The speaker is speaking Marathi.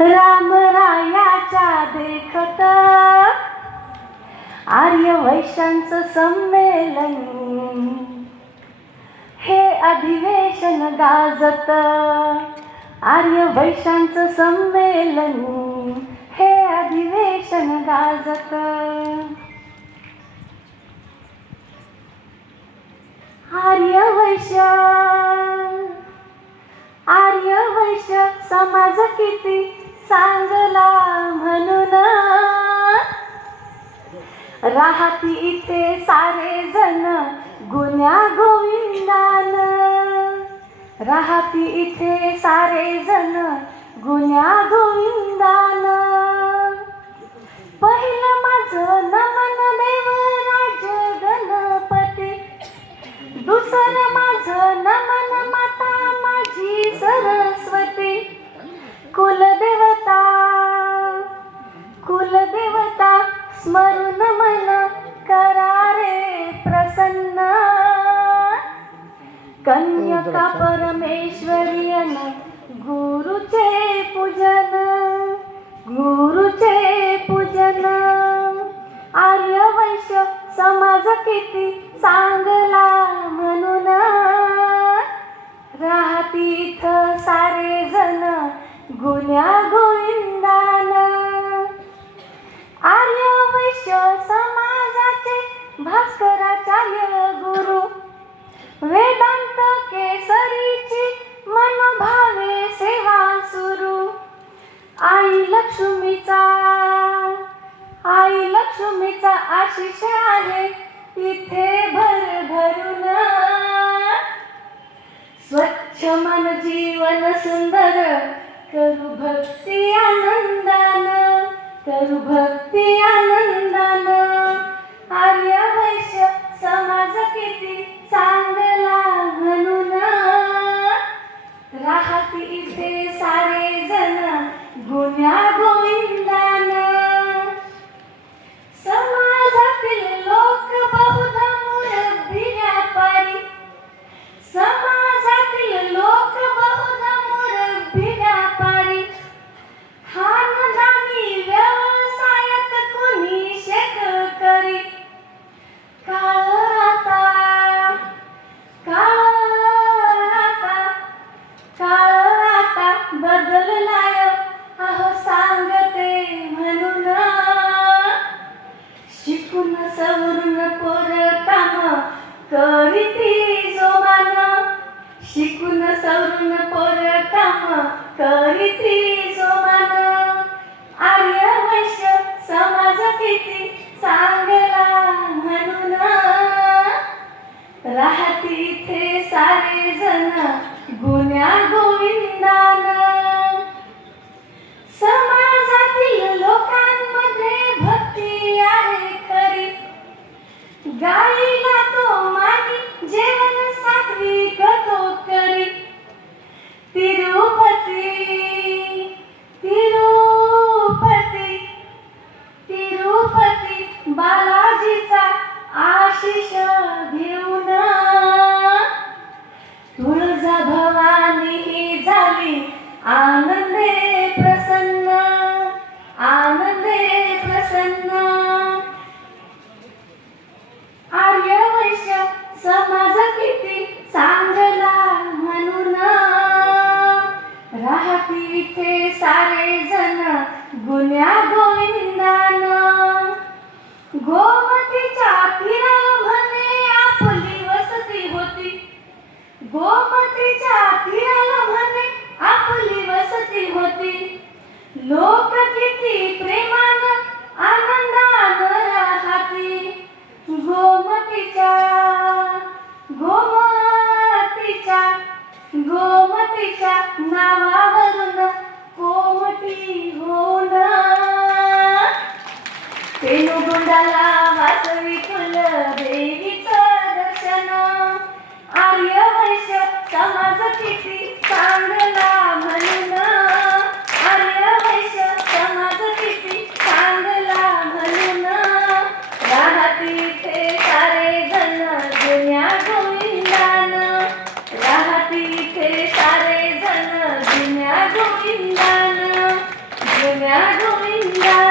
रामरायाच्या देखत आर्य वैश्यांचं संमेलन, हे अधिवेशन गाजत. आर्य वैश्यांचं संमेलन, हे अधिवेशन गाजत. आर्य वैश्य समाज किती चांगला म्हणून राहती इथे सारे जण गुण्या गोविंदान. राहती इथे सारे जण गुण्या गोविंदान. पहिलं माझं नमन देवराज गणपती, दुसरं माझं नमन माता माझी सरस्वती. कुलदेवता स्मरून मन करारे प्रसन्न. कन्यका परमेश्वरीयन गुरुचे पूजन, गुरुचे पूजन. आर्य वैश्य समाज किती चांगला म्हणून राहती इथं सारे जण गुण्या गोविंदान. आर्य वैश्य समाजाचे भास्कराचार्य गुरु, वेदांत केसरीची मनोभावे सेवा सुरू. आई लक्ष्मीचा आशिष आहे इथे भरभरून. स्वच्छ मन जीवन सुंदर करू भक्ती आनंदान, करू भक्ती आनंदान. आर्य वैश्य समाज किती चांगला म्हणून राहती इथे सारे जण गुण्या गोविंदान. समाजातील लोक बहुधा मुरब्बी व्यापारी, समाजातील लोक बहुधा मुरब्बी व्यापारी. खानदानी व्यवसायात कुणी शेतकरी. काळ आता बदललाय अहो सांगते म्हणून. शिकून सवरून पोर काम करीती जोमान, शिकून सवरून पोर काम करीती जोमान. आर्य वैश्य समाज किती चांगला म्हणून राहती इथे सारे जण गुण्या गोविंदान. समाजातील लोकांमध्ये भक्ती आहे खरी, गाईला तो मागी जेवण सात्विक तो करी. तिरुपती बालाजीचा आशिष घेऊन तुळजा भवानी झाली आनंदे प्रसन्न, आनंदे प्रसन्न. आर्य वैश्य समाज किती चांगला म्हणून राहती इथे सारे जण गुण्या गोविंदान. गोमतीच्या तीराला म्हणे आपली वसती होती, गोमतीच्या तीराला म्हणे आपली वसती होती. लोक किती प्रेमान आनंदान राहती. गोमतीच्या नावावरून कोमटी होऊन पेनुगुंडाला वासवी कुल देवीचं दर्शन. आर्य वैश्य समाज किती चांगला म्हणून, आर्य वैश्य समाज किती चांगला म्हणून राहती इथे सारे जण गुण्या गोविंदान. राहती इथे सारे जण गुण्या गोविंदान. गोविंदा